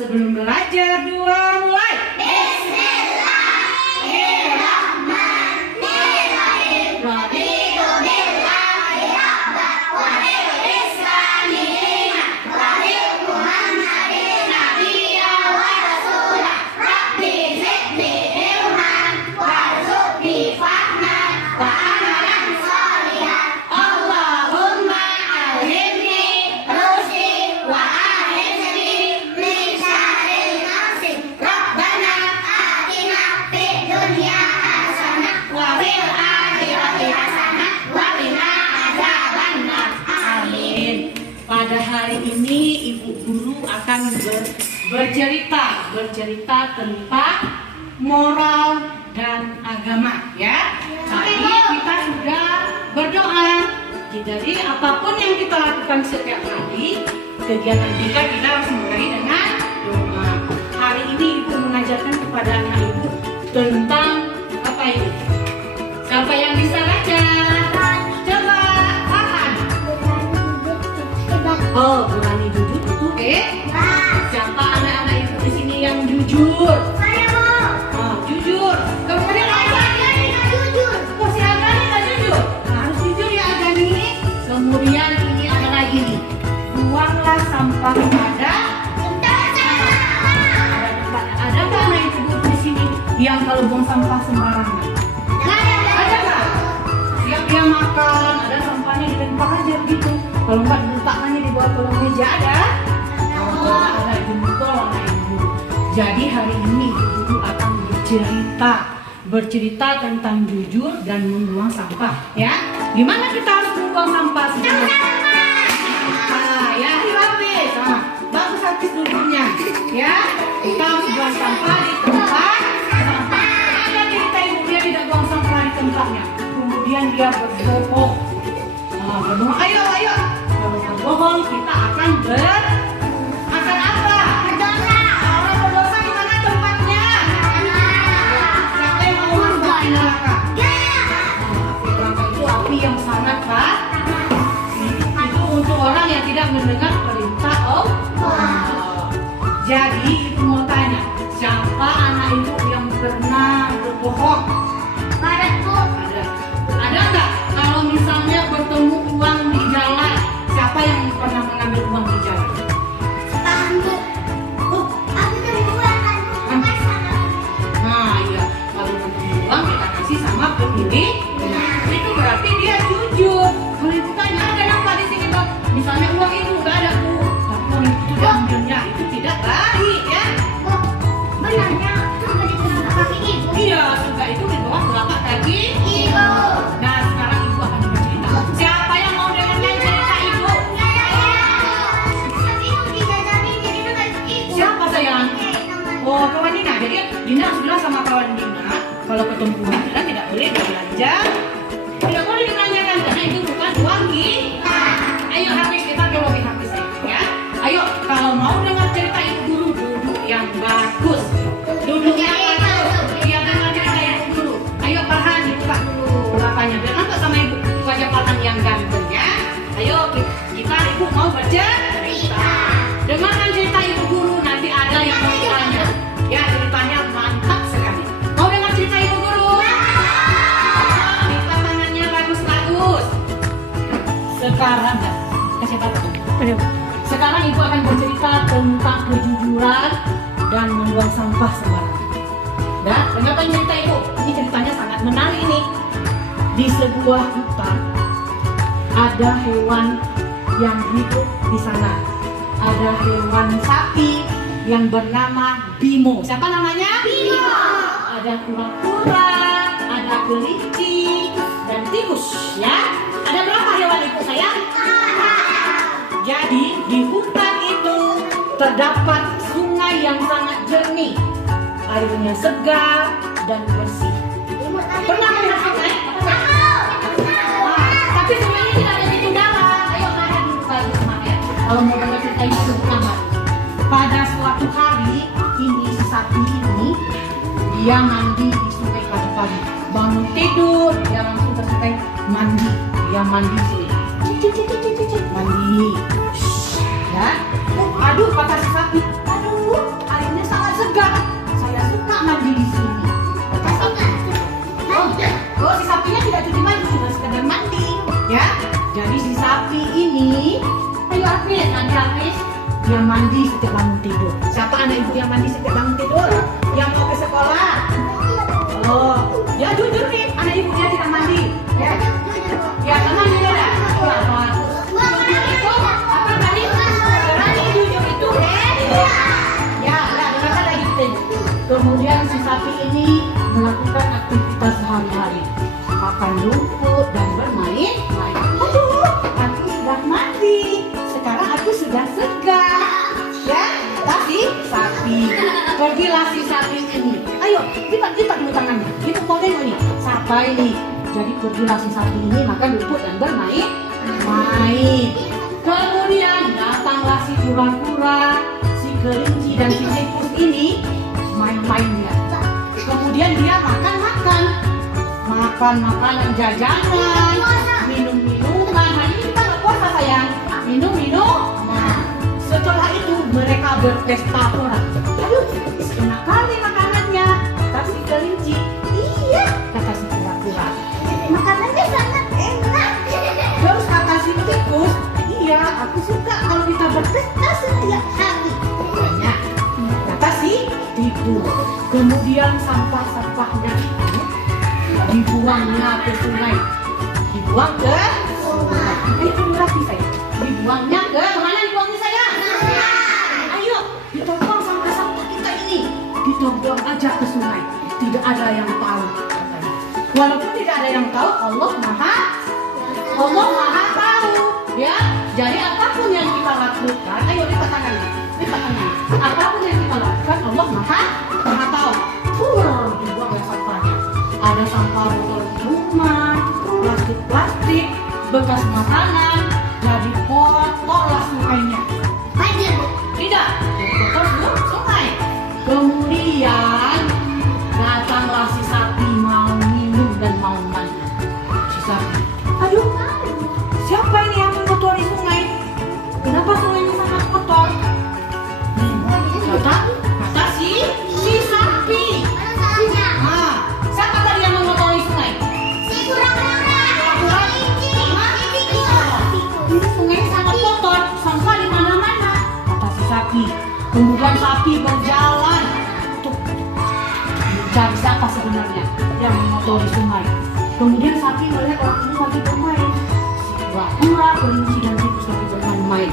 Sebelum belajar, dua, mulai. Bismillahirrahmanirrahim. Raditu billahi rabban wa bil islami dinan wa bil Muhammadin nabiyyan wa rasulan. Rabbi zidni ilman warzuqni fahman wa amalan shalihan. Allahumma alhimni rusdi wa ahifzni min syarril nafsi. Rabbana atina fid dunya hasanah wa fil akhirati hasanah wa qina adzabannar. Amin. Pada hari ini Ibu Guru akan bercerita tentang moral dan agama, ya. Tadi kita sudah berdoa. Jadi apapun yang kita lakukan setiap hari, kegiatan kita harus mulai dengan doa. Hari ini Ibu mengajarkan kepada anak Ibu tentang apa ini? Siapa yang bisa baca? Coba Farhan. Oh, berani jujur. Oke. Siapa anak-anak Ibu di sini yang jujur? Jujur. Kemudian Agani nggak jujur. Oh, si Agani nggak jujur. Harus jujur ya Agani. Kemudian ini ada lagi nih. Buanglah sampah pada tempat sampah. Ada nggak anak Ibu di sini yang kalau buang sampah sembarangan? Ada nggak? Yang dia makan, ada sampahnya di tempat aja begitu. Kalau nggak diletakkannya di bawah kolong meja ada. Ada jempol anak Ibu. Jadi hari ini Ibu akan bercerita tentang jujur dan membuang sampah, ya. Gimana kita harus membuang sampah sebenarnya? Ya, habis. Bagus habis duduknya, ya. Kita harus buang sampah di tempat sampah. Ada cerita Ibu dia tidak buang sampah di tempatnya. Kemudian dia berbohong. Berbohong. Ayo. Kalau berbohong kita akan apa? Berdosa di mana tempatnya? Siapa yang mau masuk ke neraka? Neraka itu api yang sangat itu untuk orang yang tidak mendengar perintah Allah. Jadi Ibu mau tanya, siapa anak Ibu yang pernah berbohong? Ada nggak? Kalau misalnya bertemu uang di jalan, siapa yang pernah mengambil uang di jalan? Iya. Kalau bertemu uang kita kasih sama pemilik. Itu berarti dia jujur. Kalau Ibu tanya, ada apa di sini Bang? Misalnya uang itu nggak ada Bu, tapi orang itu diambilnya, itu tidak baik, ya. Iya, surga itu di bawah telapak kaki Ibu. Nah, sekarang Ibu akan bercerita. Siapa yang mau dengarkan cerita Ibu? Siapa sayang? Oh, kawan Dina. Jadi Dina harus bilang sama kawan Dina, kalau ketemu uang Dina tidak boleh belanja. Tidak boleh dibelanjakan karena itu bukan uang kita. Ayo habis kita ke lobby habis ya. Ayo, kalau mau dengar cerita Ibu Guru, duduk yang bagus. Duduk yang bagus. Biar dengar cerita Ibu Guru. Ayo Farhan, dibuka dulu lapanya. Biar nampak sama Ibu wajah Farhan yang ganteng, ya. Ayo kita Ibu mau bercerita. Dengarkan cerita Ibu Guru, nanti ada yang mau tanya. Ya, ceritanya mantap sekali. Mau dengar cerita Ibu Guru? Lipat tangannya bagus-bagus. Sekarang kasih tahu. Sekarang Ibu akan bercerita tentang kejujuran dan membuang sampah sembarangan. Dan dengarkan cerita Ibu. Ini ceritanya sangat menarik nih. Di sebuah hutan ada hewan yang hidup di sana. Ada hewan sapi yang bernama Bimo. Siapa namanya? Bimo. Ada kura-kura, ada kelinci, dan tikus, ya. Ada berapa hewan itu sayang? Jadi di hutan itu terdapat sungai yang sangat jernih, airnya segar dan bersih. Pernah melihat sungai? Tapi sungai ini tidak ada begitu dalam. Ayo Farhan dulu bagus semangat. Kalau mau dengar cerita itu pertama. Pada suatu hari ini si sapi ini dia mandi di sungai pagi-pagi. Bangun tidur dia langsung ke sungai mandi. Dia mandi sini. Mandi. Ya. Aduh kata si sapi. Aduh Jadi si sapi ini, ayo Hafiz, nanti Hafiz dia mandi setiap bangun tidur. Siapa anak ibu yang mandi setiap bangun tidur? Yang mau ke sekolah? Oh, ya jujur nih, anak ibu dia tidak mandi. Ya, ya teman ini dah. Jujur itu apa tadi? Berani jujur itu ya, dengarkan lagi kita. Kemudian si sapi ini melakukan aktivitas sehari-hari, makan rumput dan bermain. Aduh, aku sudah mandi. Sekarang aku sudah segar. Ya, tapi sapi. Pergilah si sapi ini. Ayo, lipat dulu tangannya. Kita mau tengok nih. Siapa ini? Jadi pergilah si sapi ini makan rumput dan bermain. Kemudian datanglah si kura-kura, si kelinci dan si tikus ini main-main dia. Kemudian dia makan makanan jajanan, minum minuman. Hari ini kita nggak puasa sayang. Minum. Nah, setelah itu mereka berpesta pora. Aduh, enak kali makanannya. Kata si kelinci, iya. Kata si kura-kura, makanannya sangat enak. Terus kata si tikus, iya, aku suka kalau kita berpesta setiap hari. Kata si tikus. Kemudian sampah-sampahnya dibuangnya ke sungai. Dibuang ke sungai. Ayo lagi saya. Dibuangnya ke mana? Dibuangnya saya. Ayo, kita buang sampah-sampah kita ini. Kita buang aja ke sungai. Tidak ada yang tahu. Walaupun tidak ada yang tahu, Allah Maha tahu. Ya, jadi apapun yang kita lakukan, ayo lipat tangannya. Apapun yang kita lakukan, Allah Maha tahu. Dibuang ya sampahnya. Ada sampah botol minuman, plastik, bekas makanan, jadi kotorlah sungainya. Banjir bu? Tidak, kotor sungai. Kemudian datanglah si sapi mau minum dan mau mandi. Si sapi, aduh, siapa ini yang mengotori sungai? Kenapa sungainya sangat kotor? Kata si sapi. Siapa tadi yang mengotori sungai? Si kura-kura. Ini sungai sangat kotor, sampah di mana-mana. Kata si sapi. Kemudian sapi berjalan untuk mencari siapa sebenarnya yang mengotori sungai. Kemudian sapi melihat orang ini lagi bermain. Si kura-kura, kelinci dan tikus lagi bermain-main.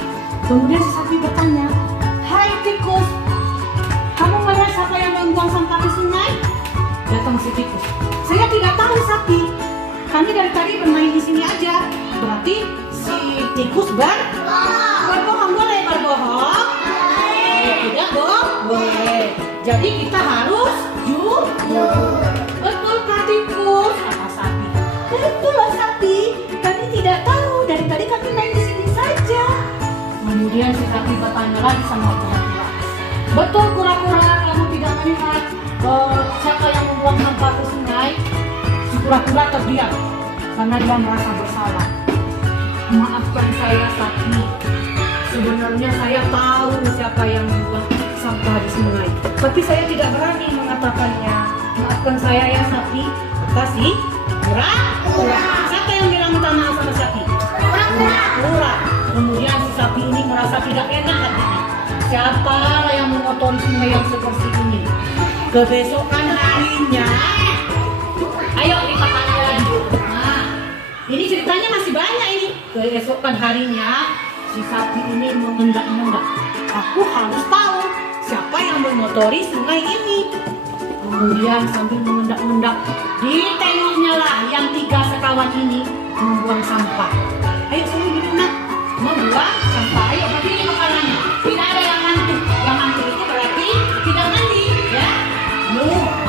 Kemudian si sapi bertanya, hai tikus, kamu melihat siapa yang membuang sampah ke sungai? Datang si tikus. Saya tidak tahu sapi. Kami dari tadi bermain di sini aja. Berarti si tikus berbohong. Boleh berbohong? Tidak boleh. Jadi kita harus jujur. Betul kak tikus? Kata sapi. Betul lah sapi. Kami tidak tahu. Dari tadi kami main di sini saja. Kemudian si sapi bertanya lagi sama kura-kura. Betul kura-kura, kamu tidak melihat siapa yang membuang sampah ke sungai? Si kura-kura terdiam karena dia merasa bersalah. Maafkan saya sapi. Sebenarnya saya tahu siapa yang membuang sampah di sungai, tapi saya tidak berani mengatakannya. Maafkan saya ya sapi. Kata si kura-kura. Siapa yang bilang minta maaf sama sapi? Kura-kura. Kemudian si sapi ini merasa tidak enak hatinya. Siapa yang mengotori sungai yang seperti ini? Kebesokan harinya, ayo lipat tangan lagi. Nah, ini ceritanya masih banyak ini. Keesokan harinya, si sapi ini mengendak-endak. Aku harus tahu siapa yang mengotori sungai ini. Kemudian sambil mengendak-endak, ditengoknya lah yang 3 sekawan ini membuang sampah. Ayo sini duduk nak, membuang sampah. Ayo berdiri makanannya. Tidak ada yang ngantuk. Yang ngantuk itu berarti tidak mandi, ya.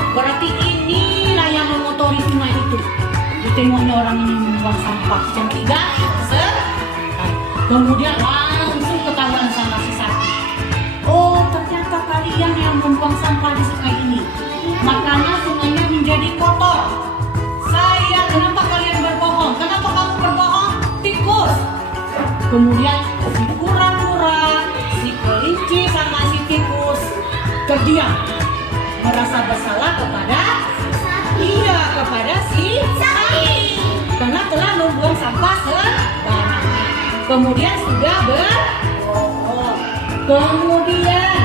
Berarti inilah yang mengotori sungai itu. Ditengoknya orang ini membuang sampah. Yang 3 kemudian langsung ketahuan sama si sapi. Oh, ternyata kalian yang membuang sampah di sungai ini. Makanya sungainya menjadi kotor. Kenapa kalian berbohong? Kenapa kamu berbohong? Tikus. Kemudian si kura-kura, si kelinci sama si tikus terdiam, merasa bersalah kepada si sapi karena telah membuang sampah sembarangan. kemudian sudah berbohong. Kemudian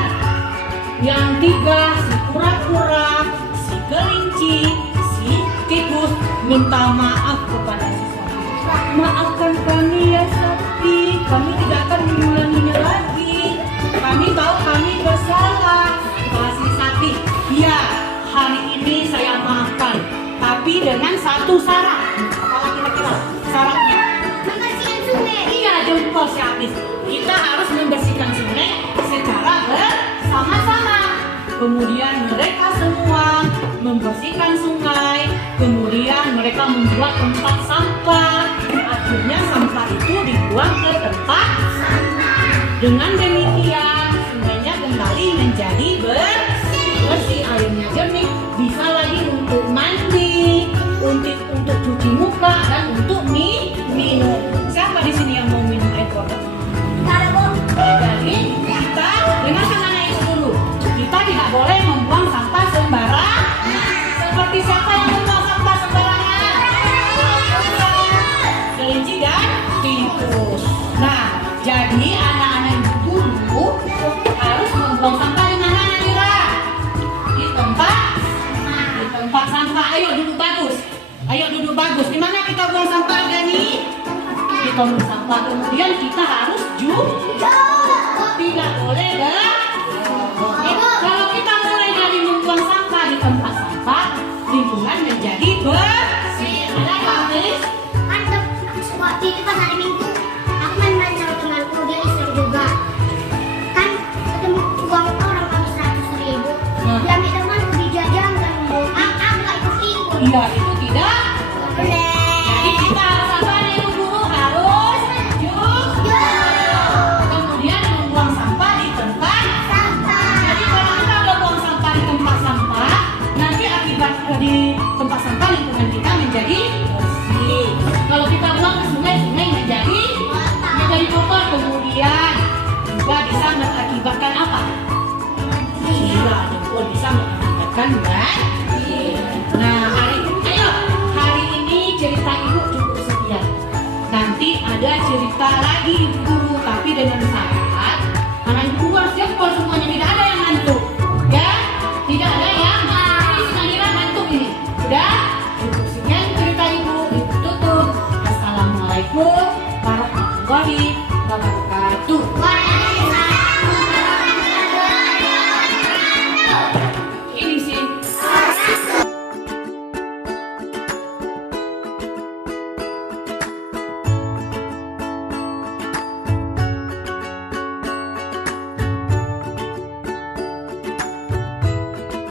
yang tiga, si kura-kura, si kelinci, si tikus minta maaf kepada si sapi. Maafkan kami ya sapi, kami tidak akan mengulanginya lagi. Kami tahu kami bersalah. Si sapi, ya hari ini saya maafkan, tapi dengan satu syarat. Apa kira-kira syaratnya? Membersihkan sungai. Iya, jempol si habis. Kita harus membersihkan sungai secara bersama-sama. Kemudian mereka semua membersihkan sungai. Kemudian mereka membuat tempat sampah. Akhirnya sampah itu dibuang ke tempat sampah. Dengan demikian sungainya kembali menjadi bersih, airnya jernih, bisa lagi untuk mandi, untuk cuci muka dan untuk minum. Siapa di sini yang mau minum air kotor? Jadi kita dengarkan anak itu dulu. Kita tidak boleh membuang sampah sembarangan. Seperti siapa yang membuang sampah sembarangan? Kelinci dan tikus. Nah, jadi anak-anak itu dulu harus membuang sampah di mana, Nadira? Di tempat sampah. Ayo duduk bagus. Ayo duduk bagus. Di mana kita buang sampah, Gani? Di tong sampah. Kemudian kita harus tidak boleh kalau kita mulai dari membuang sampah di tempat sampah, lingkungan menjadi bersih. Ada apa, Anis? Kan waktu itu pas hari Minggu aku main-main sama temanku, dia Islam juga. Kan ketemu uang orang habis 100.000. Dia ambil temanku di jajan dan aku gak ikut-ikut. Iya, itu tidak Boleh. Jadi kita harus apa nih guru? Harus kemudian membuang sampah di tempat. Jadi kalau kita udah buang sampah di tempat sampah, nanti akibat di tempat sampah lingkungan kita menjadi bersih. Kalau kita buang ke sungai, sungai menjadi kotor. Kemudian juga bisa mengakibatkan apa? Iya, betul, bisa mengakibatkan banjir. Nah, hari ini cerita ibu cukup sekian. Nanti ada cerita lagi guru, tapi dengan syarat anak ibu harus jempol semuanya, tidak ada yang ngantuk, ya, tidak ada yang Nadira ngantuk ini. Sudah cukup sekian cerita ibu, tutup. Assalamualaikum warahmatullahi wabarakatuh.